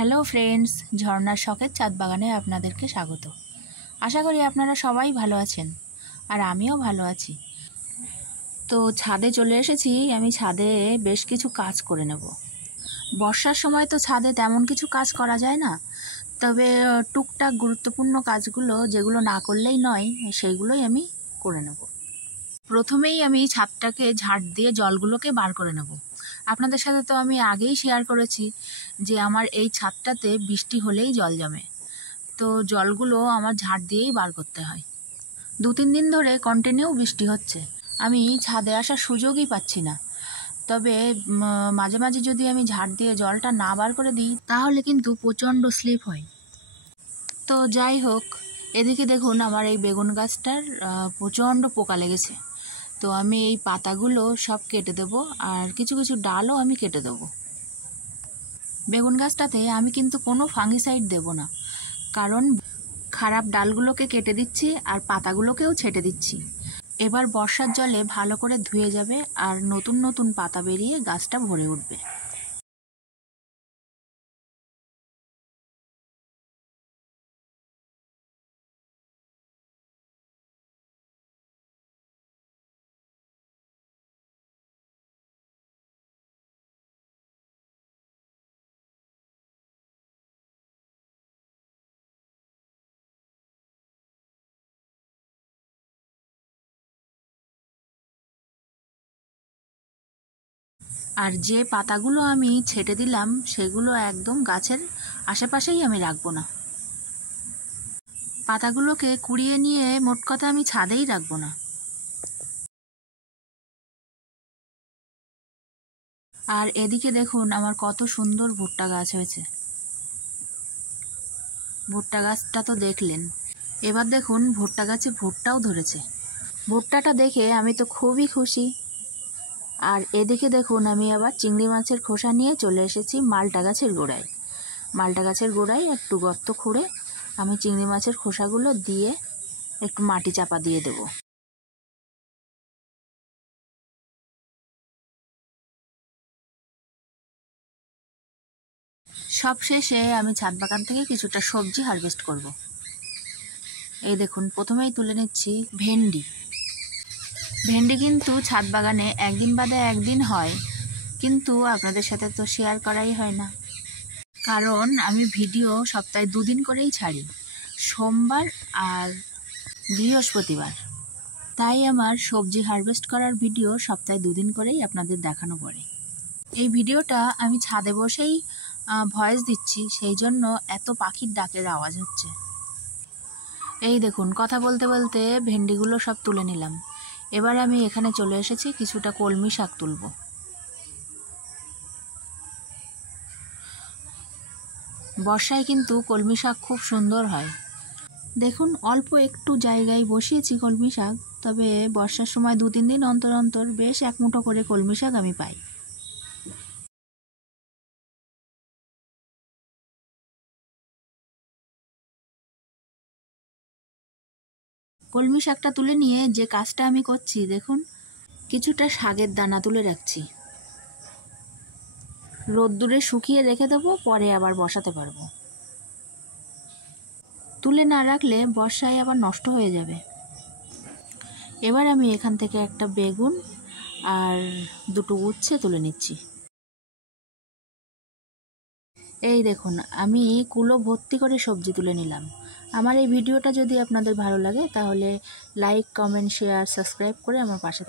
Hello friends, ঝর্ণার শখের ছাদ বাগানে আপনাদেরকে স্বাগত। আশা করি আপনারা সবাই ভালো আছেন আর আমিও ভালো আছি। তো ছাদে চলে এসেছি। আমি ছাদে বেশ কিছু কাজ করে নেব। বর্ষার সময় তো ছাদে তেমন কিছু কাজ করা যায় না, তবে টুকটাক গুরুত্বপূর্ণ কাজগুলো যেগুলো না করলেই নয় সেইগুলোই আমি করে নেব। প্রথমেই আমি ছাদটাকে ঝাড় দিয়ে জলগুলোকে বার করে নেব। আপনাদের সাথে তো আমি আগেই শেয়ার করেছি যে আমার এই ছাদটাতে বৃষ্টি হলেই জল জমে, তো জলগুলো আমার ঝাড় দিয়েই বার করতে হয়। 2-3 দিন ধরে কন্টিনিউ বৃষ্টি হচ্ছে, আমি ছাদে আসার সুযোগই পাচ্ছি না। তবে মাঝে মাঝে যদি আমি ঝাড় দিয়ে জলটা না বার করে দিই তাহলে কিন্তু প্রচণ্ড স্লিপ হয়। তো যাই হোক, এদিকে দেখুন আমার এই বেগুন গাছটার প্রচণ্ড পোকা লেগেছে। তো আমি এই পাতাগুলো সব কেটে দেবো আর কিছু কিছু ডালও আমি কেটে দেবো। বেগুন গাছটাতে আমি কিন্তু কোনো ফাঙ্গিসাইড দেব না, কারণ খারাপ ডালগুলোকে কেটে দিচ্ছি আর পাতাগুলোকেও ছেটে দিচ্ছি। এবার বর্ষার জলে ভালো করে ধুয়ে যাবে আর নতুন নতুন পাতা বেরিয়ে গাছটা ভরে উঠবে। আর যে পাতাগুলো আমি ছেটে দিলাম সেগুলো একদম গাছের আশেপাশেই আমি রাখবো না। পাতাগুলোকে কুড়িয়ে নিয়ে মোট কথা আমি ছাদেই রাখবো না। আর এদিকে দেখুন আমার কত সুন্দর ভুট্টা গাছ হয়েছে। ভুট্টা গাছটা তো দেখলেন, এবার দেখুন ভুট্টা গাছে ভুট্টাও ধরেছে। ভুট্টাটা দেখে আমি তো খুবই খুশি। আর এদিকে দেখুন আমি আবার চিংড়ি মাছের খোসা নিয়ে চলে এসেছি মালটা গাছের গোড়ায়। মালটা গাছের গোড়ায় একটু গর্ত খুঁড়ে আমি চিংড়ি মাছের খোসাগুলো দিয়ে একটু মাটি চাপা দিয়ে দেব। সব শেষে আমি ছাদ বাগান থেকে কিছুটা সবজি হারভেস্ট করব। এই দেখুন প্রথমেই তুলে নিচ্ছি ভেন্ডি। ভেন্ডি কিন্তু ছাদ বাগানে একদিন বাদে একদিন হয়, কিন্তু আপনাদের সাথে তো শেয়ার করাই হয় না, কারণ আমি ভিডিও সপ্তাহে 2 দিন করেই ছাড়ি, সোমবার আর বৃহস্পতিবার। তাই আমার সবজি হারভেস্ট করার ভিডিও সপ্তাহে 2 দিন করেই আপনাদের দেখানো পড়ে। এই ভিডিওটা আমি ছাদে বসেই ভয়েস দিচ্ছি, সেই জন্য এত পাখির ডাকের আওয়াজ হচ্ছে। এই দেখুন কথা বলতে বলতে ভেন্ডিগুলো সব তুলে নিলাম। এবার আমি এখানে চলে এসেছি কিছুটা কলমি শাক তুলব। বর্ষায় কিন্তু কলমি শাক খুব সুন্দর হয়। দেখুন অল্প একটু জায়গায় বসিয়েছি কলমি শাক, তবে বর্ষার সময় 2-3 দিন অন্তর অন্তর বেশ 1 মুঠো করে কলমি শাক আমি পাই। কলমি শাকটা তুলে নিয়ে যে কাজটা আমি করছি, দেখুন কিছুটা শাকের দানা তুলে রাখছি, রোদ্দুরে শুকিয়ে রেখে দেবো, পরে আবার বসাতে পারবো। তুলে না রাখলে বর্ষায় আবার নষ্ট হয়ে যাবে। এবার আমি এখান থেকে একটা বেগুন আর 2টো উচ্ছে তুলে নিচ্ছি। এই দেখুন আমি কুলো ভর্তি করে সবজি তুলে নিলাম। আমার এই ভিডিওটা যদি আপনাদের ভালো লাগে তাহলে লাইক, কমেন্ট, শেয়ার, সাবস্ক্রাইব করে আমার পাশে থাকবেন।